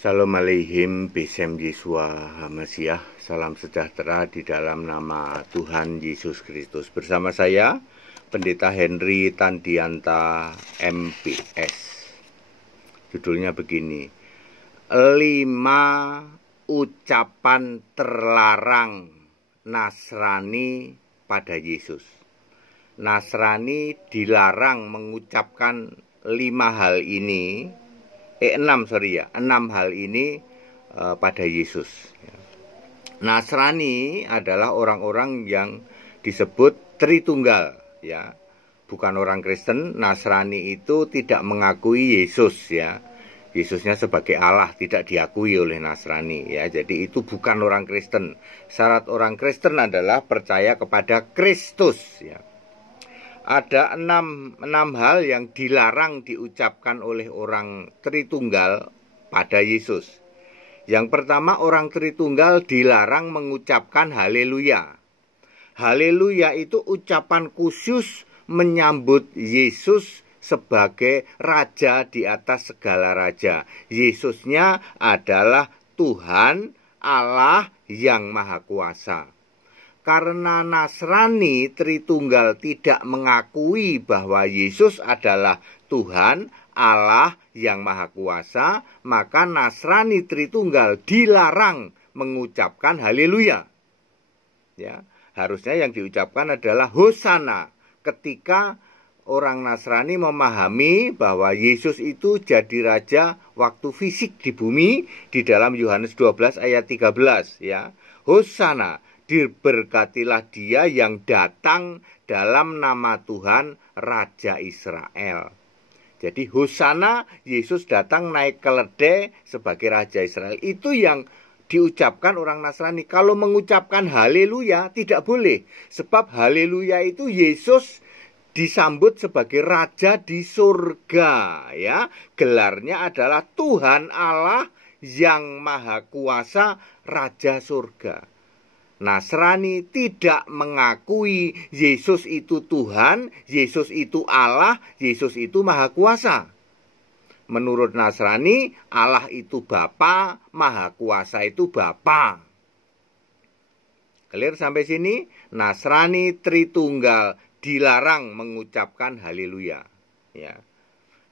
Shalom aleihim, Besem Yesua Hamasiah. Salam sejahtera di dalam nama Tuhan Yesus Kristus. Bersama saya, Pendeta Henry Tandianta MPS. Judulnya begini, 5 ucapan terlarang Nasrani pada Yesus. Nasrani dilarang mengucapkan 5 hal ini, 6 hal ini pada Yesus. Nasrani adalah orang-orang yang disebut Tritunggal, ya. Bukan orang Kristen. Nasrani itu tidak mengakui Yesus, ya. Yesusnya sebagai Allah tidak diakui oleh Nasrani, ya. Jadi itu bukan orang Kristen. Syarat orang Kristen adalah percaya kepada Kristus, ya. Ada 6 hal yang dilarang diucapkan oleh orang Tritunggal pada Yesus. Yang pertama, orang Tritunggal dilarang mengucapkan haleluya. Haleluya itu ucapan khusus menyambut Yesus sebagai Raja di atas segala raja. Yesusnya adalah Tuhan Allah yang Maha Kuasa. Karena Nasrani Tritunggal tidak mengakui bahwa Yesus adalah Tuhan Allah yang Maha Kuasa, maka Nasrani Tritunggal dilarang mengucapkan haleluya. Ya, harusnya yang diucapkan adalah Hosana. Ketika orang Nasrani memahami bahwa Yesus itu jadi raja waktu fisik di bumi, di dalam Yohanes 12 ayat 13, ya. Hosana, diberkatilah dia yang datang dalam nama Tuhan Raja Israel. Jadi Hosana, Yesus datang naik keledai sebagai Raja Israel. Itu yang diucapkan orang Nasrani. Kalau mengucapkan haleluya tidak boleh. Sebab haleluya itu Yesus disambut sebagai Raja di surga, ya. Gelarnya adalah Tuhan Allah yang Maha Kuasa, Raja surga. Nasrani tidak mengakui Yesus itu Tuhan, Yesus itu Allah, Yesus itu Maha Kuasa. Menurut Nasrani, Allah itu Bapa, Maha Kuasa itu Bapa. Clear sampai sini? Nasrani Tritunggal dilarang mengucapkan haleluya. Ya.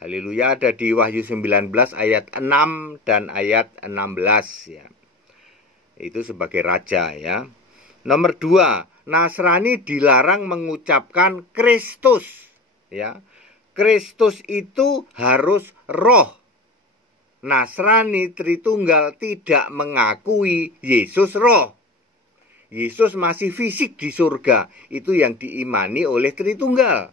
Haleluya ada di Wahyu 19 ayat 6 dan ayat 16, ya. Itu sebagai raja, ya. Nomor 2, Nasrani dilarang mengucapkan Kristus, ya. Kristus itu harus roh. Nasrani Tritunggal tidak mengakui Yesus roh. Yesus masih fisik di surga. Itu yang diimani oleh Tritunggal.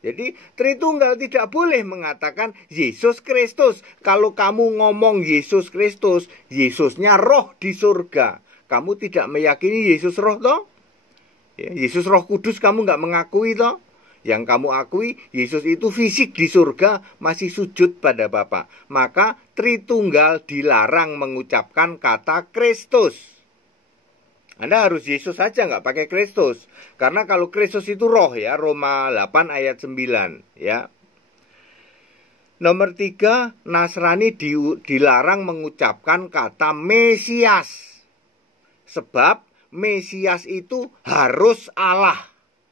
Jadi Tritunggal tidak boleh mengatakan Yesus Kristus. Kalau kamu ngomong Yesus Kristus, Yesusnya roh di surga. Kamu tidak meyakini Yesus roh toh? Ya, Yesus Roh Kudus kamu nggak mengakui toh? Yang kamu akui Yesus itu fisik di surga, masih sujud pada Bapa. Maka Tritunggal dilarang mengucapkan kata Kristus. Anda harus Yesus saja, nggak pakai Kristus. Karena kalau Kristus itu roh, ya, Roma 8 ayat 9, ya. Nomor 3, Nasrani dilarang mengucapkan kata Mesias. Sebab Mesias itu harus Allah,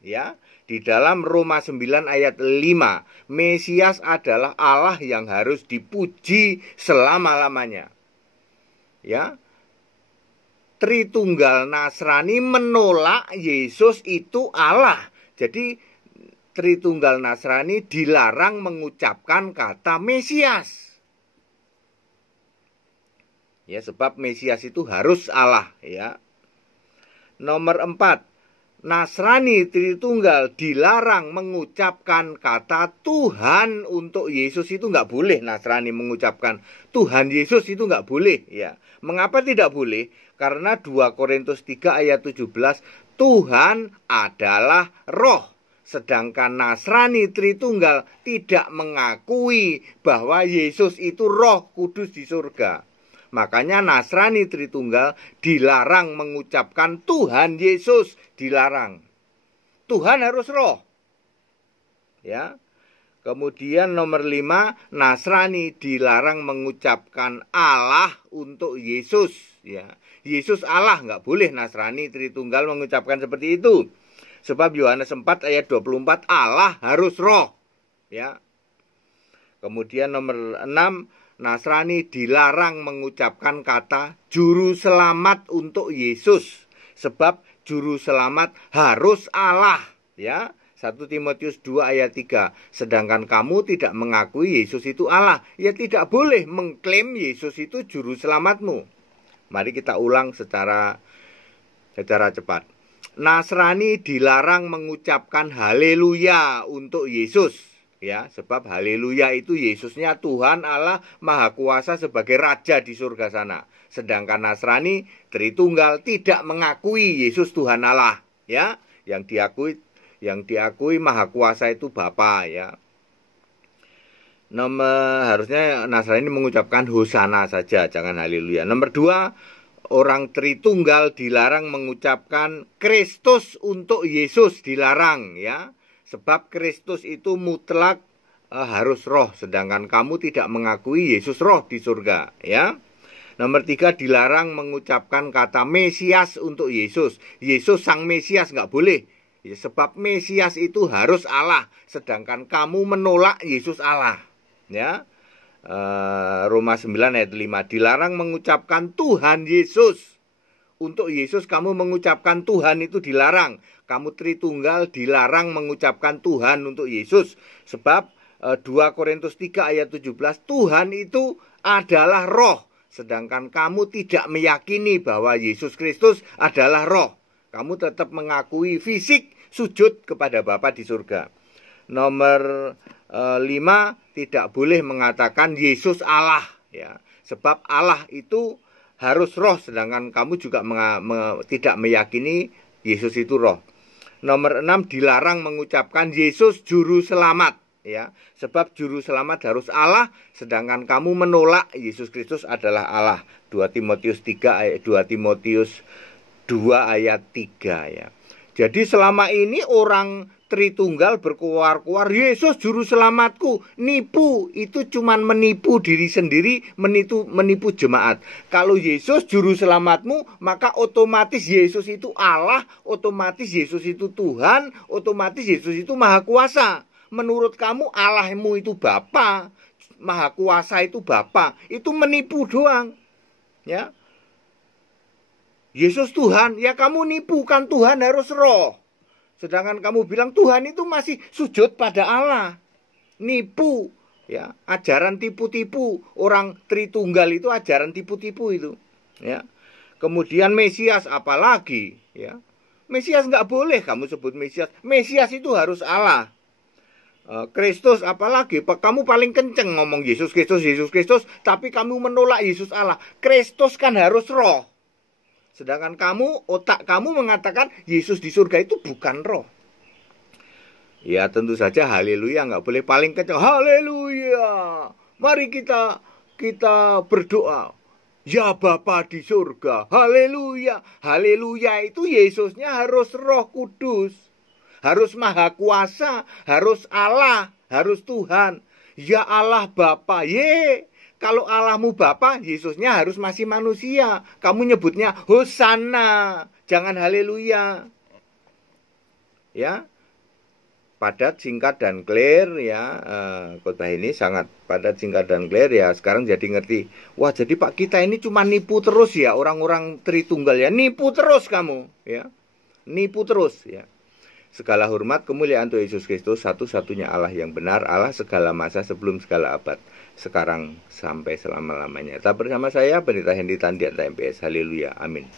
ya. Di dalam Roma 9 ayat 5, Mesias adalah Allah yang harus dipuji selama-lamanya. Ya. Tritunggal Nasrani menolak Yesus itu Allah. Jadi Tritunggal Nasrani dilarang mengucapkan kata Mesias. Ya, sebab Mesias itu harus Allah, ya. Nomor 4, Nasrani Tritunggal dilarang mengucapkan kata Tuhan untuk Yesus. Itu nggak boleh Nasrani mengucapkan Tuhan Yesus, itu nggak boleh, ya. Mengapa tidak boleh? Karena 2 Korintus 3 ayat 17, Tuhan adalah roh. Sedangkan Nasrani Tritunggal tidak mengakui bahwa Yesus itu Roh Kudus di surga. Makanya Nasrani Tritunggal dilarang mengucapkan Tuhan Yesus, dilarang. Tuhan harus roh. Ya. Kemudian nomor 5, Nasrani dilarang mengucapkan Allah untuk Yesus. Ya, Yesus Allah, nggak boleh Nasrani Tritunggal mengucapkan seperti itu. Sebab Yohanes 4 ayat 24, Allah harus roh. Ya. Kemudian nomor 6, Nasrani dilarang mengucapkan kata juru selamat untuk Yesus. Sebab juru selamat harus Allah. Ya, 1 Timotius 2 ayat 3. Sedangkan kamu tidak mengakui Yesus itu Allah, ya tidak boleh mengklaim Yesus itu juru selamatmu. Mari kita ulang secara cepat. Nasrani dilarang mengucapkan haleluya untuk Yesus. Ya, sebab haleluya itu Yesusnya Tuhan Allah Maha Kuasa sebagai Raja di surga sana. Sedangkan Nasrani Tritunggal tidak mengakui Yesus Tuhan Allah. Ya, yang diakui Maha Kuasa itu Bapa. Ya, harusnya Nasrani mengucapkan Hosana saja, jangan haleluya. Nomor 2, orang Tritunggal dilarang mengucapkan Kristus untuk Yesus, dilarang. Ya, sebab Kristus itu mutlak harus roh, sedangkan kamu tidak mengakui Yesus roh di surga. Ya. Nomor 3, dilarang mengucapkan kata Mesias untuk Yesus. Yesus sang Mesias nggak boleh. Ya, sebab Mesias itu harus Allah, sedangkan kamu menolak Yesus Allah. Ya. Roma 9 ayat 5, dilarang mengucapkan Tuhan Yesus. Untuk Yesus kamu mengucapkan Tuhan itu dilarang. Kamu Tritunggal dilarang mengucapkan Tuhan untuk Yesus. Sebab 2 Korintus 3 ayat 17, Tuhan itu adalah roh. Sedangkan kamu tidak meyakini bahwa Yesus Kristus adalah roh. Kamu tetap mengakui fisik sujud kepada Bapa di surga. Nomor 5, tidak boleh mengatakan Yesus Allah. Ya, sebab Allah itu harus roh, sedangkan kamu juga tidak meyakini Yesus itu roh. Nomor 6, dilarang mengucapkan Yesus juru selamat. Ya, sebab juru selamat harus Allah, sedangkan kamu menolak Yesus Kristus adalah Allah. 2 Timotius 2 ayat 3. Ya. Jadi selama ini orang Tritunggal berkuar-kuar, Yesus juru selamatku. Nipu, itu cuman menipu diri sendiri, menipu jemaat. Kalau Yesus juru selamatmu, maka otomatis Yesus itu Allah, otomatis Yesus itu Tuhan, otomatis Yesus itu Maha Kuasa. Menurut kamu Allahmu itu Bapa, Maha Kuasa itu Bapa, itu menipu doang. Ya. Yesus Tuhan, ya kamu nipu, kan Tuhan harus roh. Sedangkan kamu bilang Tuhan itu masih sujud pada Allah. Nipu, ya, ajaran tipu-tipu. Orang Tritunggal itu ajaran tipu-tipu itu, ya. Kemudian Mesias apalagi, ya. Mesias nggak boleh kamu sebut Mesias. Mesias itu harus Allah. Kristus apalagi, kamu paling kenceng ngomong Yesus Kristus, Yesus Kristus, tapi kamu menolak Yesus Allah. Kristus kan harus roh. Sedangkan otak kamu mengatakan Yesus di surga itu bukan roh. Ya tentu saja haleluya nggak boleh paling kencang. Haleluya. Mari kita berdoa. Ya Bapa di surga. Haleluya. Haleluya itu Yesusnya harus Roh Kudus. Harus Maha Kuasa, harus Allah, harus Tuhan. Ya Allah Bapa. Kalau Allahmu Bapa, Yesusnya harus masih manusia. Kamu nyebutnya Hosana, jangan haleluya. Ya, padat, singkat, dan clear. Ya, khotbah ini sangat padat, singkat, dan clear. Ya, sekarang jadi ngerti. Wah, jadi Pak kita ini cuma nipu terus ya, orang-orang Tritunggal ya. Nipu terus kamu, ya. Nipu terus, ya. Segala hormat, kemuliaan untuk Yesus Kristus, satu-satunya Allah yang benar, Allah segala masa sebelum segala abad, sekarang sampai selama-lamanya. Tetap bersama saya, Pendeta Hendy Tandiat MPS. Haleluya, amin.